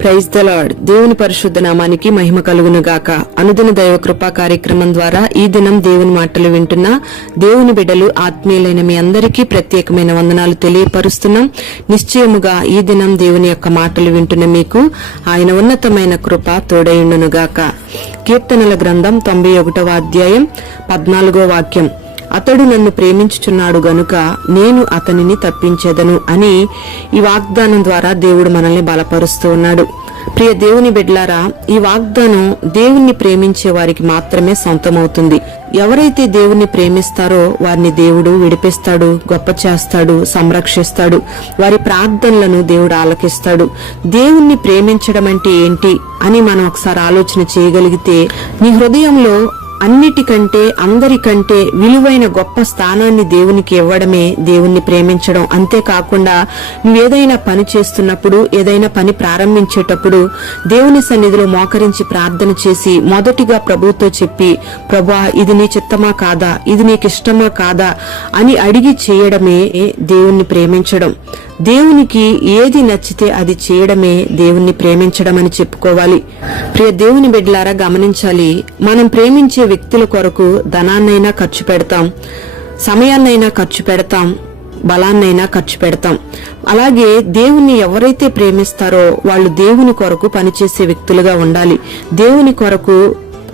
Praise the lord. దేవుని పరిశుద్ధ నామానికి మహిమ కలుగును గాక. అనుదిన దైవ కృపా కార్యక్రమం ద్వారా ఈ దినం దేవుని మాటలు వింటున్న దేవుని బిడ్డలు ఆత్మీయులైన మీ అందరికీ ప్రత్యేకమైన వందనాలు తెలియపరుస్తున్నాం. నిశ్చయముగా ఈ దినం దేవుని యొక్క మాటలు వింటున్న మీకు ఆయన ఉన్నతమైన కృప తోడైండును గాక. కీర్తనల గ్రంథం 91వ అధ్యాయం 14వ వాక్యం. అతడు నన్ను ప్రేమించుచున్నాడు గనుక నేను అతనిని తప్పించెదను అని ఈ వాగ్దానం ద్వారా దేవుడు మనల్ని బలపరుస్తూ ఉన్నాడు. ప్రియ దేవుని బిడ్డలారా, ఈ వాగ్దానం దేవుణ్ణి ప్రేమించే వారికి మాత్రమే సొంతమవుతుంది. ఎవరైతే దేవుణ్ణి ప్రేమిస్తారో వారిని దేవుడు విడిపిస్తాడు, గొప్ప చేస్తాడు, సంరక్షిస్తాడు. వారి ప్రార్థనలను దేవుడు ఆలకిస్తాడు. దేవుణ్ణి ప్రేమించడం అంటే ఏంటి అని మనం ఒకసారి ఆలోచన చేయగలిగితే, నీ హృదయంలో అన్నిటికంటే అందరికంటే విలువైన గొప్ప స్థానాన్ని దేవునికి ఇవ్వడమే దేవుణ్ణి ప్రేమించడం. అంతేకాకుండా నువ్వేదైనా పని చేస్తున్నప్పుడు, ఏదైనా పని ప్రారంభించేటప్పుడు దేవుని సన్నిధిలో మోకరించి ప్రార్థన చేసి మొదటిగా ప్రభువుతో చెప్పి, ప్రభువా ఇది నీ చిత్తమా కాదా, ఇది నీకు ఇష్టమా కాదా అని అడిగి చేయడమే దేవుణ్ణి ప్రేమించడం. దేవునికి ఏది నచ్చితే అది చేయడమే దేవుణ్ణి ప్రేమించడం అని చెప్పుకోవాలి. ప్రియ దేవుని బిడ్డలారా, గమనించాలి. మనం ప్రేమించే వ్యక్తుల కొరకు ధనాన్నైనా ఖర్చు పెడతాం, సమయాన్నైనా ఖర్చు పెడతాం, బలాన్నైనా ఖర్చు పెడతాం. అలాగే దేవుణ్ణి ఎవరైతే ప్రేమిస్తారో వాళ్ళు దేవుని కొరకు పనిచేసే వ్యక్తులుగా ఉండాలి. దేవుని కొరకు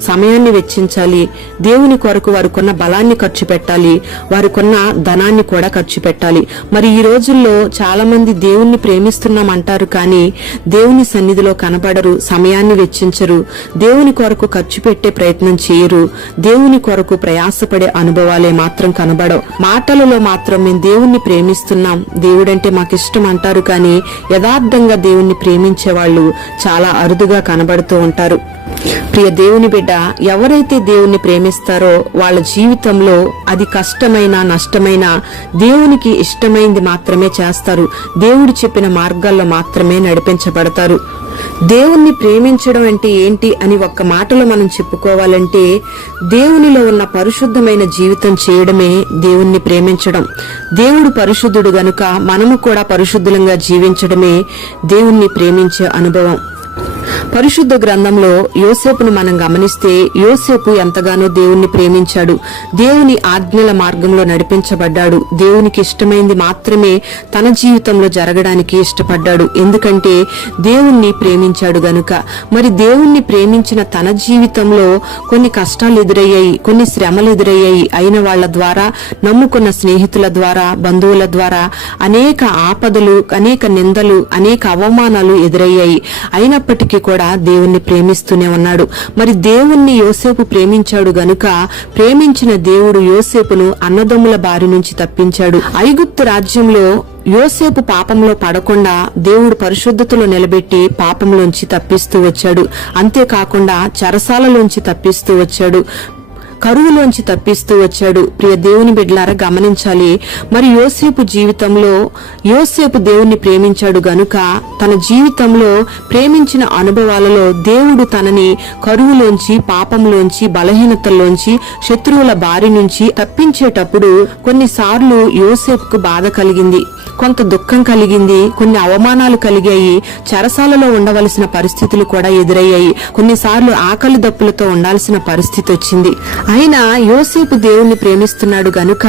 సమయాన్ని వెచ్చించాలి. దేవుని కొరకు వారికున్న బలాన్ని ఖర్చు పెట్టాలి, వారికున్న ధనాన్ని కూడా ఖర్చు పెట్టాలి. మరి ఈ రోజుల్లో చాలా మంది దేవుణ్ణి ప్రేమిస్తున్నామంటారు, కానీ దేవుని సన్నిధిలో కనబడరు, సమయాన్ని వెచ్చించరు, దేవుని కొరకు ఖర్చు పెట్టే ప్రయత్నం చేయరు, దేవుని కొరకు ప్రయాసపడే అనుభవాలే మాత్రం కనబడవు. మాటలలో మాత్రం మేము దేవుణ్ణి ప్రేమిస్తున్నాం, దేవుడంటే మాకు ఇష్టం అంటారు, కానీ యథార్థంగా దేవుణ్ణి ప్రేమించే వాళ్ళు చాలా అరుదుగా కనబడుతూ ఉంటారు. ప్రియ దేవుని బిడ్డ, ఎవరైతే దేవుణ్ణి ప్రేమిస్తారో వాళ్ళ జీవితంలో అది కష్టమైన నష్టమైన దేవునికి ఇష్టమైంది మాత్రమే చేస్తారు. దేవుడు చెప్పిన మార్గాల్లో మాత్రమే నడిపించబడతారు. దేవుణ్ణి ప్రేమించడం అంటే ఏంటి అని ఒక్క మాటలో మనం చెప్పుకోవాలంటే, దేవునిలో ఉన్న పరిశుద్ధమైన జీవితం చేయడమే దేవుణ్ణి ప్రేమించడం. దేవుడు పరిశుద్ధుడు గనుక మనము కూడా పరిశుద్ధులంగా జీవించడమే దేవుణ్ణి ప్రేమించే అనుభవం. పరిశుద్ధ గ్రంథంలో యోసేపును మనం గమనిస్తే, యోసేపు ఎంతగానో దేవుణ్ణి ప్రేమించాడు. దేవుని ఆజ్ఞల మార్గంలో నడిపించబడ్డాడు. దేవునికి ఇష్టమైంది మాత్రమే తన జీవితంలో జరగడానికి ఇష్టపడ్డాడు. ఎందుకంటే దేవుణ్ణి ప్రేమించాడు గనుక. మరి దేవుణ్ణి ప్రేమించిన తన జీవితంలో కొన్ని కష్టాలు ఎదురయ్యాయి, కొన్ని శ్రమలు ఎదురయ్యాయి. అయిన వాళ్ల ద్వారా, నమ్ముకున్న స్నేహితుల ద్వారా, బంధువుల ద్వారా అనేక ఆపదలు, అనేక నిందలు, అనేక అవమానాలు ఎదురయ్యాయి. అయినప్పటికీ కూడా దేవుణ్ణి ప్రేమిస్తూనే ఉన్నాడు. మరి దేవుణ్ణి యోసేపు ప్రేమించాడు గనుక ప్రేమించిన దేవుడు యోసేపును అన్నదమ్ముల బారి నుంచి తప్పించాడు. ఐగుప్తు రాజ్యంలో యోసేపు పాపంలో పడకుండా దేవుడు పరిశుద్ధతలో నిలబెట్టి పాపంలోంచి తప్పిస్తూ వచ్చాడు. అంతేకాకుండా చెరసాలలోంచి తప్పిస్తూ వచ్చాడు, కరువులోంచి తప్పిస్తూ వచ్చాడు. ప్రియ దేవుని బిడ్డలారా, గమనించాలి. మరి యోసేపు జీవితంలో యోసేపు దేవుణ్ణి ప్రేమించాడు గనుక తన జీవితంలో ప్రేమించిన అనుభవాలలో దేవుడు తనని కరువులోంచి, పాపంలోంచి, బలహీనతల్లోంచి, శత్రువుల బారి నుంచి తప్పించేటప్పుడు కొన్నిసార్లు యోసేపుకు బాధ కలిగింది, కొంత దుఃఖం కలిగింది, కొన్ని అవమానాలు కలిగాయి, చెరసాలలో ఉండవలసిన పరిస్థితులు కూడా ఎదురయ్యాయి, కొన్నిసార్లు ఆకలి దప్పులతో ఉండాల్సిన పరిస్థితి వచ్చింది. అయినా యోసేపు దేవుణ్ణి ప్రేమిస్తున్నాడు గనుక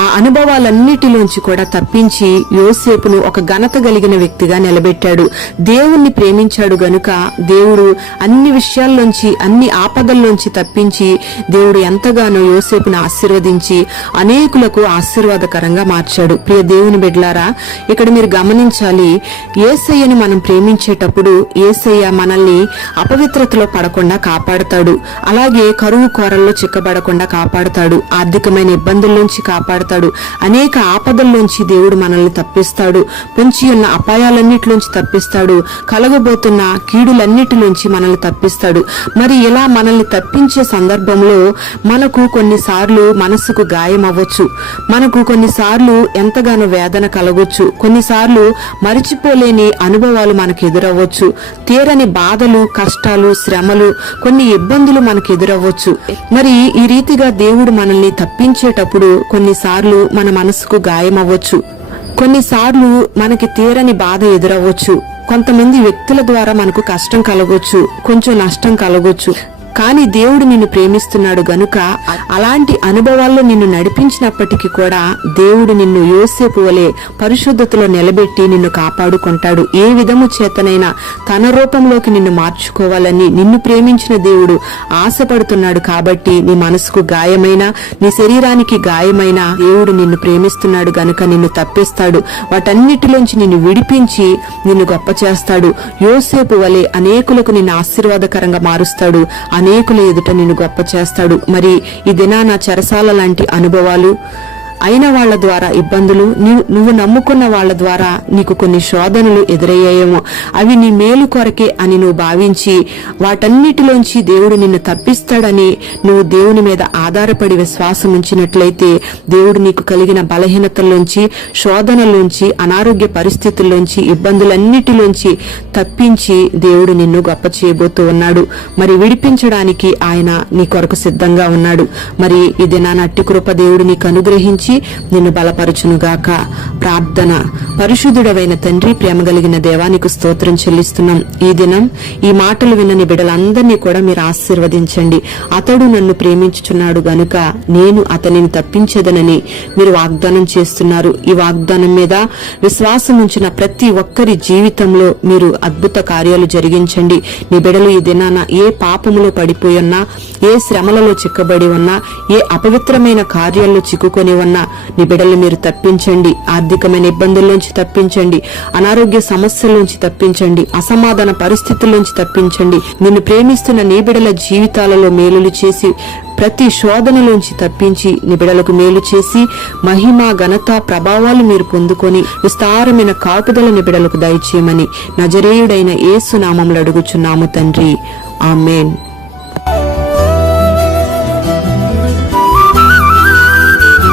ఆ అనుభవాలన్నిటిలోంచి కూడా తప్పించి యోసేపును ఒక ఘనత కలిగిన వ్యక్తిగా నిలబెట్టాడు. దేవుణ్ణి ప్రేమించాడు గనుక దేవుడు అన్ని విషయాల్లోంచి, అన్ని ఆపదల్లోంచి తప్పించి దేవుడు ఎంతగానో యోసేపును ఆశీర్వదించి అనేకులకు ఆశీర్వాదకరంగా మార్చాడు. ప్రియ దేవుని బిడ్డలారా, ఇక్కడ మీరు గమనించాలి. యేసయ్యని మనం ప్రేమించేటప్పుడు యేసయ్య మనల్ని అపవిత్రతలో పడకుండా కాపాడుతాడు. అలాగే కరువు కోరల్లో చిక్కబడకుండా కాపాడుతాడు, ఆర్థికమైన ఇబ్బందుల్లోంచి కాపాడుతాడు, అనేక ఆపదల్లోంచి దేవుడు మనల్ని తప్పిస్తాడు, పొంచి ఉన్న అపాయాలన్నిటిలోంచి తప్పిస్తాడు, కలగబోతున్న కీడులన్నిటిలోంచి మనల్ని తప్పిస్తాడు. మరి ఇలా మనల్ని తప్పించే సందర్భంలో మనకు కొన్నిసార్లు మనసుకు గాయం అవ్వచ్చు, మనకు కొన్నిసార్లు ఎంతగానో వేదన కలగొచ్చు, కొన్నిసార్లు మరిచిపోలేని అనుభవాలు మనకు ఎదురవ్వచ్చు, తీరని బాధలు, కష్టాలు, శ్రమలు, కొన్ని ఇబ్బందులు మనకు ఎదురవ్వచ్చు. మరి ఈ రీతిగా దేవుడు మనల్ని తప్పించేటప్పుడు కొన్నిసార్లు మన మనసుకు గాయం అవ్వచ్చు, కొన్నిసార్లు మనకి తీరని బాధ ఎదురవ్వచ్చు, కొంతమంది వ్యక్తుల ద్వారా మనకు కష్టం కలగొచ్చు, కొంచెం నష్టం కలగొచ్చు. కానీ దేవుడు నిన్ను ప్రేమిస్తున్నాడు గనుక అలాంటి అనుభవాల్లో నిన్ను నడిపించినప్పటికీ కూడా దేవుడు నిన్ను యోసేపు వలె పరిశుద్ధతలో నిలబెట్టి నిన్ను కాపాడుకుంటాడు. ఏ విధము చేతనైనా తన రూపంలోకి నిన్ను మార్చుకోవాలని నిన్ను ప్రేమించిన దేవుడు ఆశపడుతున్నాడు. కాబట్టి నీ మనసుకు గాయమైన, నీ శరీరానికి గాయమైన దేవుడు నిన్ను ప్రేమిస్తున్నాడు గనుక నిన్ను తప్పిస్తాడు. వాటన్నిటిలోంచి నిన్ను విడిపించి నిన్ను గొప్ప చేస్తాడు. యోసేపు వలె అనేకులకు నిన్ను ఆశీర్వాదకరంగా మారుస్తాడు. అనేకుల ఎదుట నిన్ను గొప్ప చేస్తాడు. మరి ఈ దినాన చెరసాల లాంటి అనుభవాలు అయిన వాళ్ల ద్వారా ఇబ్బందులు, నువ్వు నమ్ముకున్న వాళ్ల ద్వారా నీకు కొన్ని శోధనలు ఎదురయ్యాయేమో, అవి నీ మేలు కొరకే అని నువ్వు భావించి వాటన్నిటిలోంచి దేవుడు నిన్ను తప్పిస్తాడని నువ్వు దేవుని మీద ఆధారపడి విశ్వాసం ఉంచినట్లయితే దేవుడు నీకు కలిగిన బలహీనతల్లోంచి, శోధనల్లోంచి, అనారోగ్య పరిస్థితుల్లోంచి, ఇబ్బందులన్నిటిలోంచి తప్పించి దేవుడు నిన్ను గొప్ప చేయబోతూ ఉన్నాడు. మరి విడిపించడానికి ఆయన నీ కొరకు సిద్ధంగా ఉన్నాడు. మరి ఈ దినాన అట్టి కృప దేవుడు నీకు అనుగ్రహించి నిన్ను బలపరచునుగాక. ప్రార్థన. పరిశుద్ధుడవైన తండ్రి, ప్రేమ కలిగిన దేవానికి స్తోత్రం చెల్లిస్తున్నాం. ఈ దినం ఈ మాటలు వినని బిడ్డలందరినీ కూడా మీరు ఆశీర్వదించండి. అతడు నన్ను ప్రేమించుచున్నాడు గనుక నేను అతనిని తప్పించదనని మీరు వాగ్దానం చేస్తున్నారు. ఈ వాగ్దానం మీద విశ్వాసం ఉంచిన ప్రతి ఒక్కరి జీవితంలో మీరు అద్భుత కార్యాలు జరిగించండి. నీ బిడ్డలు ఈ దినాన ఏ పాపములో పడిపోయి ఉన్నా, ఏ శ్రమలలో చిక్కబడి ఉన్నా, ఏ అపవిత్రమైన కార్యాల్లో చిక్కుకొని ఉన్నా నీ బిడ్డలు మీరు తప్పించండి. ఆర్థికమైన ఇబ్బందుల్లోంచి తప్పించండి, అనారోగ్య సమస్యల్లోంచి తప్పించండి, అసమాధాన పరిస్థితుల్లోంచి తప్పించండి. నిన్ను ప్రేమిస్తున్న నీ బిడ్డల జీవితాలలో మేలులు చేసి ప్రతి శోధనలోంచి తప్పించి నీ బిడ్డలకు మేలు చేసి మహిమ, ఘనత, ప్రభావాలు మీరు పొందుకొని విస్తారమైన కాపుదల నీ బిడ్డలకు దయచేయమని నజరేయుడైన యేసు నామములో అడుగుచున్నాము తండ్రి. ఆమేన్.